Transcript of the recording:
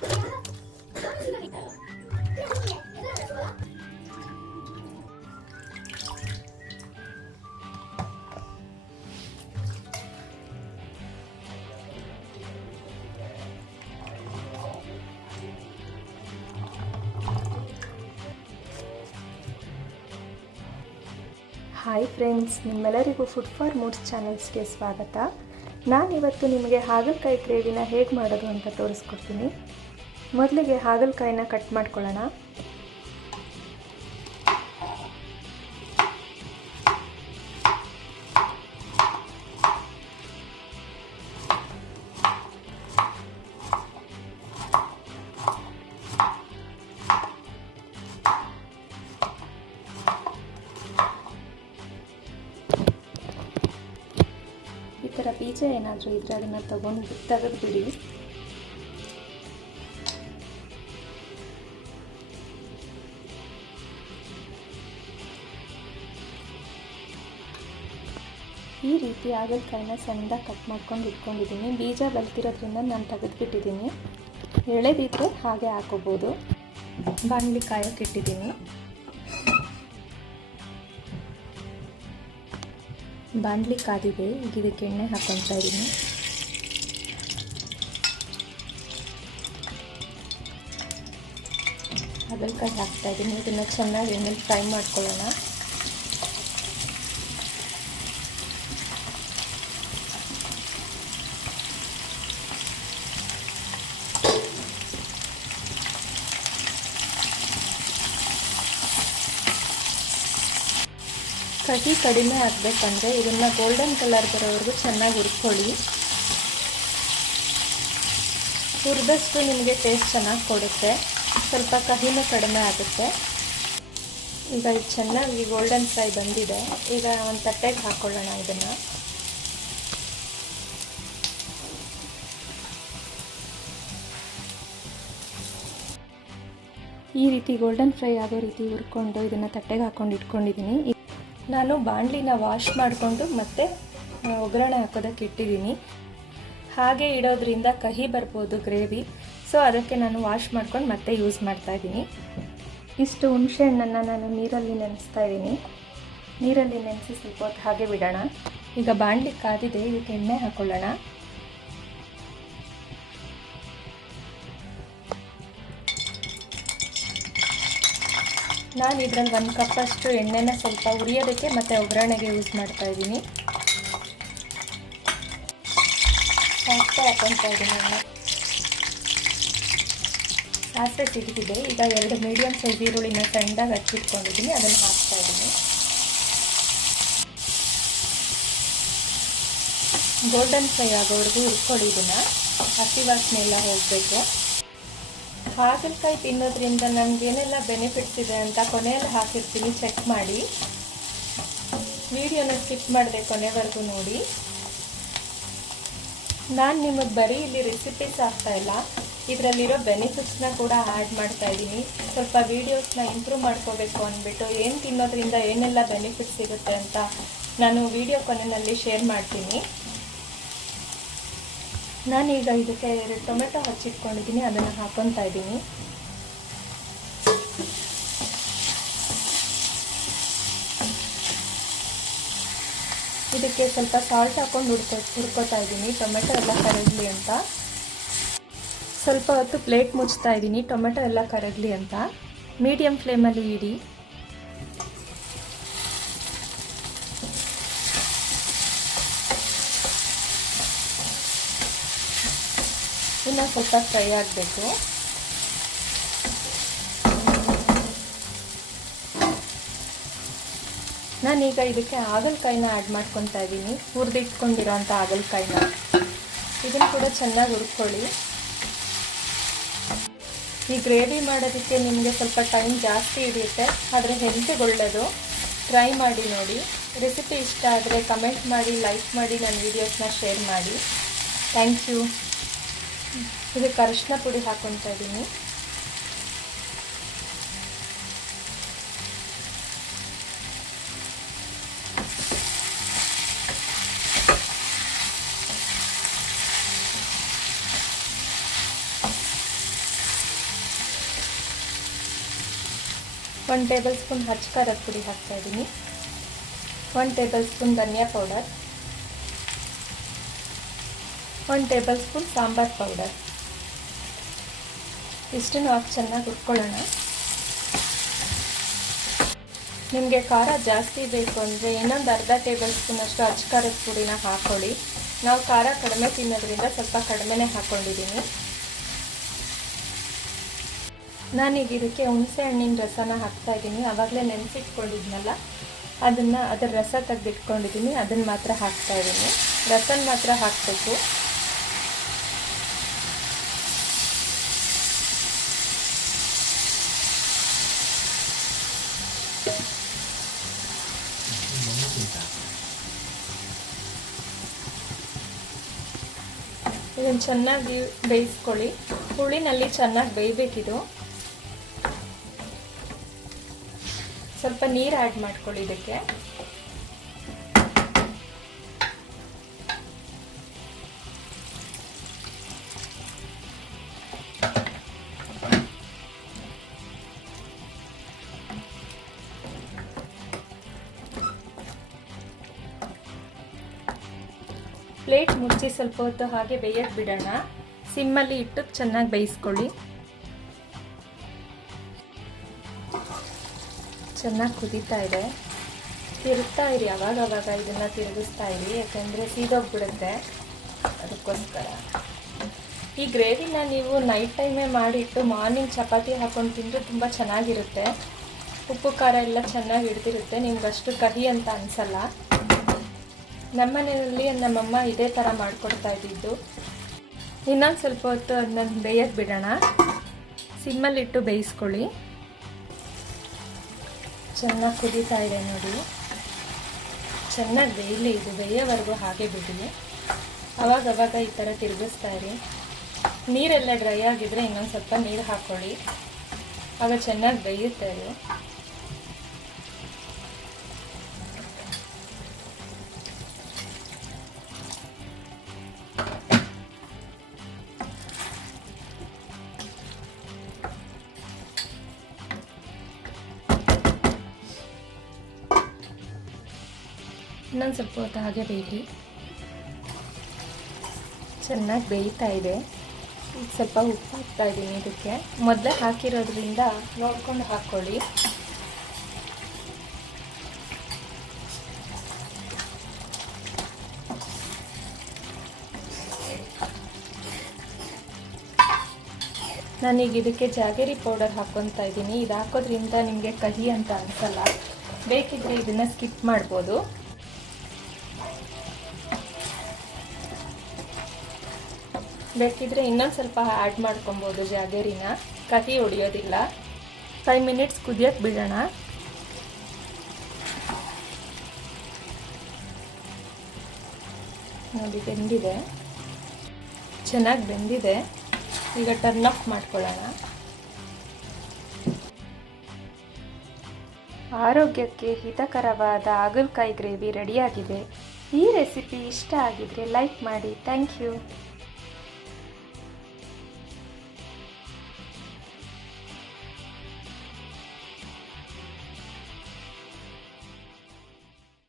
Hi friends, ನಿಮ್ಮೆಲ್ಲರಿಗೂ food for moods ಚಾನಲ್ಸ್ಗೆ ಸ್ವಾಗತ. ನಾನಿವತ್ತು ನಿಮಗೆ ಹಾಗಲಕಾಯಿ ಗ್ರೇವಿನ ಹೇಗೆ ಮಾಡೋದು ಅಂತ ತೋರಿಸ್ಕೊಡ್ತೀನಿ. ಮೊದಲಿಗೆ ಹಾಗಲಕಾಯಿನ ಕಟ್ ಮಾಡ್ಕೊಳ್ಳೋಣ. ಈ ಥರ ಬೀಜ ಏನಾದರೂ ಇದ್ದರೆ ಅದನ್ನು ತೆಗೆದುಬಿಡಿ. ಈ ರೀತಿ ಹಾಗಲಕಾಯಿನ ಸಣ್ಣದಾಗಿ ಕಟ್ ಮಾಡ್ಕೊಂಡು ಇಟ್ಕೊಂಡಿದ್ದೀನಿ. ಬೀಜ ಬಲ್ತಿರೋದ್ರಿಂದ ನಾನು ತೆಗೆದುಬಿಟ್ಟಿದ್ದೀನಿ. ಎಳೆದಿದ್ದರೆ ಹಾಗೆ ಹಾಕೋಬೋದು. ಬಾಣಲಿ ಕಾಯೋಕೆ ಇಟ್ಟಿದ್ದೀನಿ. ಬಾಣಲಿ ಕಾದಿದೆ. ಈಗ ಇದಕ್ಕೆ ಎಣ್ಣೆ ಹಾಕ್ಕೊಳ್ತಾ ಇದ್ದೀನಿ. ಹಾಗಲಕಾಯಿ ಹಾಕ್ತಾ ಇದ್ದೀನಿ. ಇದನ್ನು ಚೆನ್ನಾಗಿ ಎಣ್ಣೆಲಿ ಫ್ರೈ ಮಾಡ್ಕೊಳ್ಳೋಣ. ಕಹಿ ಕಡಿಮೆ ಆಗಬೇಕಂದ್ರೆ ಇದನ್ನು ಗೋಲ್ಡನ್ ಕಲರ್ ಬರೋವರೆಗೂ ಚೆನ್ನಾಗಿ ಹುರ್ಕೊಳ್ಳಿ. ಹುರಿದಷ್ಟು ನಿಮಗೆ ಟೇಸ್ಟ್ ಚೆನ್ನಾಗಿ ಕೊಡುತ್ತೆ. ಸ್ವಲ್ಪ ಕಹಿನೂ ಕಡಿಮೆ ಆಗುತ್ತೆ. ಈಗ ಇದು ಚೆನ್ನಾಗಿ ಗೋಲ್ಡನ್ ಫ್ರೈ ಬಂದಿದೆ. ಈಗ ಒಂದು ತಟ್ಟೆಗೆ ಹಾಕ್ಕೊಳ್ಳೋಣ ಇದನ್ನು. ಈ ರೀತಿ ಗೋಲ್ಡನ್ ಫ್ರೈ ಆಗೋ ರೀತಿ ಹುರ್ಕೊಂಡು ಇದನ್ನು ತಟ್ಟೆಗೆ ಹಾಕ್ಕೊಂಡು ಇಟ್ಕೊಂಡಿದ್ದೀನಿ. ನಾನು ಬಾಣಲಿನ ವಾಶ್ ಮಾಡಿಕೊಂಡು ಮತ್ತೆ ಒಗ್ಗರಣೆ ಹಾಕೋದಕ್ಕೆ ಇಟ್ಟಿದ್ದೀನಿ. ಹಾಗೆ ಇಡೋದ್ರಿಂದ ಕಹಿ ಬರ್ಬೋದು ಗ್ರೇವಿ. ಸೊ ಅದಕ್ಕೆ ನಾನು ವಾಶ್ ಮಾಡ್ಕೊಂಡು ಮತ್ತೆ ಯೂಸ್ ಮಾಡ್ತಾಯಿದ್ದೀನಿ. ಇಷ್ಟು ಹುಣಸೆ ಹಣ್ಣನ್ನು ನಾನು ನೀರಲ್ಲಿ ನೆನೆಸ್ತಾ ಇದ್ದೀನಿ. ನೀರಲ್ಲಿ ನೆನೆಸಿ ಸ್ವಲ್ಪ ಹೊತ್ತು ಹಾಗೆ ಬಿಡೋಣ. ಈಗ ಬಾಣಲಿ ಕಾದಿದೆ. ಇದಕ್ಕೆ ಎಣ್ಣೆ ಹಾಕ್ಕೊಳ್ಳೋಣ. ನಾನು ಇದರಲ್ಲಿ 1 ಕಪ್ಪಷ್ಟು ಎಣ್ಣೆನ ಸ್ವಲ್ಪ ಉರಿಯೋದಕ್ಕೆ ಮತ್ತು ಒಗ್ಗರಣೆಗೆ ಯೂಸ್ ಮಾಡ್ತಾಯಿದ್ದೀನಿ. ಸಾಸಿವೆ ಹಾಕ್ಕೊಳ್ತಾ ಇದ್ದೀನಿ. ಸಾಸಿವೆ ಸಿಡಿದಿದೆ. ಈಗ 2 ಮೀಡಿಯಮ್ ಸೈಜ್ ಈರುಳ್ಳಿನ ಸಣ್ಣದಾಗಿ ಹಚ್ಚಿಟ್ಕೊಂಡಿದ್ದೀನಿ. ಅದನ್ನು ಹಾಕ್ತಾಯಿದ್ದೀನಿ. ಗೋಲ್ಡನ್ ಫ್ರೈ ಆಗೋವರೆಗೂ ಹುರ್ಕೊಳ್ಳಿ. ಇದನ್ನು ಹಸಿ ವಾಸನೆ ಎಲ್ಲ ಹೋಗಬೇಕು. ಹಾಗಲಕಾಯಿ ತಿನ್ನೋದ್ರಿಂದ ನನಗೇನೆಲ್ಲ ಬೆನಿಫಿಟ್ಸ್ ಇದೆ ಅಂತ ಕೊನೆಯಲ್ಲಿ ಹಾಕಿರ್ತೀನಿ, ಚೆಕ್ ಮಾಡಿ. ವಿಡಿಯೋನ ಸ್ಕಿಪ್ ಮಾಡದೆ ಕೊನೆವರೆಗೂ ನೋಡಿ. ನಾನು ನಿಮಗೆ ಬರೀ ಇಲ್ಲಿ ರೆಸಿಪೀಸ್ ಆಗ್ತಾಯಿಲ್ಲ, ಇದರಲ್ಲಿರೋ ಬೆನಿಫಿಟ್ಸ್ನ ಕೂಡ ಆ್ಯಡ್ ಮಾಡ್ತಾಯಿದ್ದೀನಿ. ಸ್ವಲ್ಪ ವೀಡಿಯೋಸ್ನ ಇಂಪ್ರೂವ್ ಮಾಡ್ಕೋಬೇಕು ಅಂದ್ಬಿಟ್ಟು ಏನು ತಿನ್ನೋದ್ರಿಂದ ಏನೆಲ್ಲ ಬೆನಿಫಿಟ್ಸ್ ಸಿಗುತ್ತೆ ಅಂತ ನಾನು ವಿಡಿಯೋ ಕೊನೆಯಲ್ಲಿ ಶೇರ್ ಮಾಡ್ತೀನಿ. ನಾನೀಗ ಇದಕ್ಕೆ 2 ಟೊಮೆಟೊ ಹಚ್ಚಿಟ್ಕೊಂಡಿದ್ದೀನಿ. ಅದನ್ನು ಹಾಕ್ಕೊತಾ ಇದ್ದೀನಿ. ಇದಕ್ಕೆ ಸ್ವಲ್ಪ ಸಾಲ್ಟ್ ಹಾಕ್ಕೊಂಡು ಹುರ್ಕೋತಾ ಇದ್ದೀನಿ, ಟೊಮೆಟೊ ಎಲ್ಲ ಕರಗಲಿ ಅಂತ. ಸ್ವಲ್ಪ ಹೊತ್ತು ಪ್ಲೇಟ್ ಮುಚ್ತಾ ಇದ್ದೀನಿ, ಟೊಮೆಟೊ ಎಲ್ಲ ಕರಗಲಿ ಅಂತ. ಮೀಡಿಯಮ್ ಫ್ಲೇಮಲ್ಲಿ ಇಡಿ. ಇನ್ನು ಸ್ವಲ್ಪ ಫ್ರೈ ಆಗಬೇಕು. ನಾನೀಗ ಇದಕ್ಕೆ ಹಾಗಲಕಾಯಿನ ಆ್ಯಡ್ ಮಾಡ್ಕೊತಾ ಇದ್ದೀನಿ. ಹುರಿದಿಟ್ಕೊಂಡಿರೋ ಅಂಥ ಹಾಗಲಕಾಯಿನ ಇದನ್ನು ಕೂಡ ಚೆನ್ನಾಗಿ ಹುರ್ಕೊಳ್ಳಿ. ಈ ಗ್ರೇವಿ ಮಾಡೋದಕ್ಕೆ ನಿಮಗೆ ಸ್ವಲ್ಪ ಟೈಮ್ ಜಾಸ್ತಿ ಹಿಡಿಯುತ್ತೆ, ಆದರೆ ಹೆಲ್ತಿಗೆ ಒಳ್ಳೆಯದು. ಟ್ರೈ ಮಾಡಿ ನೋಡಿ. ರೆಸಿಪಿ ಇಷ್ಟ ಆದರೆ ಕಮೆಂಟ್ ಮಾಡಿ, ಲೈಕ್ ಮಾಡಿ, ನನ್ನ ವೀಡಿಯೋಸ್ನ ಶೇರ್ ಮಾಡಿ. Thank you. ಇದಕ್ಕೆ ಅರಿಶಿನ ಪುಡಿ ಹಾಕ್ಕೊತಾ ಇದ್ದೀನಿ. 1 ಟೇಬಲ್ ಸ್ಪೂನ್ ಹಚ್ಚ ಖಾರದ ಪುಡಿ ಹಾಕ್ತಾಯಿದ್ದೀನಿ, 1 ಟೇಬಲ್ ಸ್ಪೂನ್ ಧನಿಯಾ powder, 1 tablespoon sambar powder. ಇಷ್ಟನ್ನು ಹಾಕಿ ಚೆನ್ನಾಗಿ ಹುರ್ಕೊಳ್ಳೋಣ. ನಿಮಗೆ ಖಾರ ಜಾಸ್ತಿ ಬೇಕು ಅಂದರೆ ಇನ್ನೊಂದು ಅರ್ಧ ಟೇಬಲ್ ಸ್ಪೂನಷ್ಟು ಅಚ್ಚ ಖಾರದ ಪುಡಿನ ಹಾಕ್ಕೊಳ್ಳಿ. ನಾವು ಖಾರ ಕಡಿಮೆ ತಿನ್ನೋದ್ರಿಂದ ಸ್ವಲ್ಪ ಕಡಿಮೆನೇ ಹಾಕ್ಕೊಂಡಿದ್ದೀನಿ. ನಾನೀಗ ಇದಕ್ಕೆ ಹುಣಸೆ ಹಣ್ಣಿನ ರಸನ ಹಾಕ್ತಾಯಿದ್ದೀನಿ. ಆವಾಗಲೇ ನೆನೆಸಿಟ್ಕೊಂಡಿದ್ನಲ್ಲ ಅದರ ರಸ ತೆಗೆದಿಟ್ಕೊಂಡಿದ್ದೀನಿ, ಅದನ್ನು ಮಾತ್ರ ಹಾಕ್ತಾಯಿದ್ದೀನಿ. ರಸನ ಮಾತ್ರ ಹಾಕಬೇಕು. ಇದನ್ನು ಚೆನ್ನಾಗಿ ಬೇಯಿಸ್ಕೊಳ್ಳಿ. ಹುಳಿನಲ್ಲಿ ಚೆನ್ನಾಗಿ ಬೇಯಬೇಕಿದು. ಸ್ವಲ್ಪ ನೀರು ಆ್ಯಡ್ ಮಾಡ್ಕೊಳ್ಳಿ ಇದಕ್ಕೆ. ಪ್ಲೇಟ್ ಮುಚ್ಚಿ ಸ್ವಲ್ಪ ಹೊತ್ತು ಹಾಗೆ ಬೇಯಕ್ಕೆ ಬಿಡೋಣ. ಸಿಮ್ಮಲ್ಲಿ ಇಟ್ಟು ಚೆನ್ನಾಗಿ ಬೇಯಿಸ್ಕೊಳ್ಳಿ. ಚೆನ್ನಾಗಿ ಕುದೀತಾ ಇದೆ. ತಿರುಗ್ತಾ ಇರಿ, ಅವಾಗವಾಗ ಇದನ್ನು ತಿರುಗಿಸ್ತಾ ಇರಿ, ಯಾಕಂದರೆ ಸೀದೋಗ್ಬಿಡುತ್ತೆ. ಅದಕ್ಕೋಸ್ಕರ ಈ ಗ್ರೇವಿನ ನೀವು ನೈಟ್ ಟೈಮೇ ಮಾಡಿಟ್ಟು ಮಾರ್ನಿಂಗ್ ಚಪಾತಿ ಹಾಕ್ಕೊಂಡು ತಿಂದರೆ ತುಂಬ ಚೆನ್ನಾಗಿರುತ್ತೆ. ಉಪ್ಪು ಖಾರ ಎಲ್ಲ ಚೆನ್ನಾಗಿ ಹಿಡ್ದಿರುತ್ತೆ, ನಿಮ್ಗಷ್ಟು ಕಹಿ ಅಂತ ಅನಿಸಲ್ಲ. ನಮ್ಮನೆಯಲ್ಲಿ ನಮ್ಮಮ್ಮ ಇದೇ ಥರ ಮಾಡಿಕೊಡ್ತಾ ಇದ್ದಿದ್ದು. ಇನ್ನೊಂದು ಸ್ವಲ್ಪ ಹೊತ್ತು ಅದನ್ನ ಬೇಯಕ್ಕೆ ಬಿಡೋಣ. ಸಿಮ್ಮಲ್ಲಿಟ್ಟು ಬೇಯಿಸ್ಕೊಳ್ಳಿ. ಚೆನ್ನಾಗಿ ಕುದೀತಾ ಇದೆ ನೋಡಿ. ಚೆನ್ನಾಗಿ ಬೇಯಲಿ, ಇದು ಬೇಯೋವರೆಗೂ ಹಾಗೆ ಬಿಡಿ. ಅವಾಗವಾಗ ಈ ಥರ ತಿರುಗಿಸ್ತಾ ಇರಿ. ನೀರೆಲ್ಲ ಡ್ರೈ ಆಗಿದ್ರೆ ಇನ್ನೊಂದು ಸ್ವಲ್ಪ ನೀರು ಹಾಕ್ಕೊಳ್ಳಿ, ಆಗ ಚೆನ್ನಾಗಿ ಬೇಯುತ್ತೆ ಇದು. ಇನ್ನೊಂದು ಸ್ವಲ್ಪ ಹೊತ್ತು ಹಾಗೆ ಬೇಯಲಿ. ಚೆನ್ನಾಗಿ ಬೇಯ್ತಾ ಇದೆ. ಈಗ ಸ್ವಲ್ಪ ಉಪ್ಪು ಹಾಕ್ತಾ ಇದ್ದೀನಿ ಇದಕ್ಕೆ. ಮೊದಲೇ ಹಾಕಿರೋದ್ರಿಂದ ನೋಡ್ಕೊಂಡು ಹಾಕ್ಕೊಳ್ಳಿ. ನಾನೀಗ ಇದಕ್ಕೆ ಜಾಗರಿ ಪೌಡರ್ ಹಾಕ್ಕೊತಾ ಇದ್ದೀನಿ. ಇದು ಹಾಕೋದ್ರಿಂದ ನಿಮಗೆ ಕಹಿ ಅಂತ ಅನಿಸಲ್ಲ. ಬೇಕಿದ್ರೆ ಇದನ್ನು ಸ್ಕಿಪ್ ಮಾಡ್ಬೋದು. ಬೇಕಿದ್ರೆ ಇನ್ನೊಂದು ಸ್ವಲ್ಪ ಆ್ಯಡ್ ಮಾಡ್ಕೊಬೋದು ಜಾಗರಿನ, ಕಹಿ ಹೊಡಿಯೋದಿಲ್ಲ. 5 ಮಿನಿಟ್ಸ್ ಕುದಿಯೋಕ್ಕೆ ಬಿಡೋಣ. ನೋಡಿ ಬೆಂದಿದೆ, ಚೆನ್ನಾಗಿ ಬೆಂದಿದೆ. ಈಗ ಟರ್ನ್ ಆಫ್ ಮಾಡ್ಕೊಳ್ಳೋಣ. ಆರೋಗ್ಯಕ್ಕೆ ಹಿತಕರವಾದ ಹಾಗಲಕಾಯಿ ಗ್ರೇವಿ ರೆಡಿಯಾಗಿದೆ. ಈ ರೆಸಿಪಿ ಇಷ್ಟ ಆಗಿದ್ರೆ ಲೈಕ್ ಮಾಡಿ. Thank you.